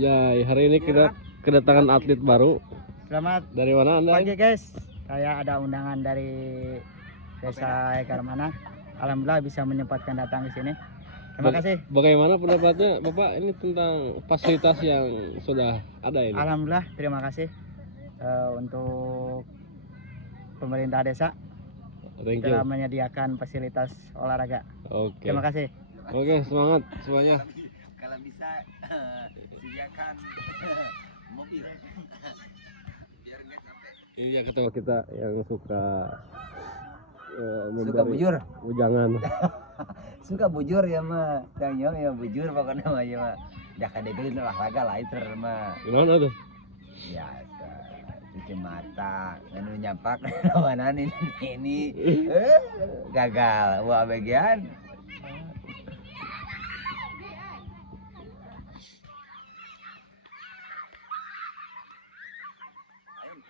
Ya, hari ini kita kedatangan atlet baru. Selamat Dari mana Anda? pagi guys. Saya ada undangan dari Desa Ekarmana. Alhamdulillah bisa menyempatkan datang ke sini. Terima kasih. Bagaimana pendapatnya Bapak ini tentang fasilitas yang sudah ada ini? Alhamdulillah, terima kasih untuk pemerintah desa Thank you. telah menyediakan fasilitas olahraga. Oke. Terima kasih. Oke, semangat semuanya. Kalau bisa sediakan mobil biar nggak capek. Ini ya ketua kita yang suka Suka bujur. Bujangan. Suka bujur ya mah yang ya bujur pokoknya mah ya mah jangan degelin olahraga lah itu mah Gimana tuh? biasa cuci mata nganu nyapak mana ini gagal buat bagian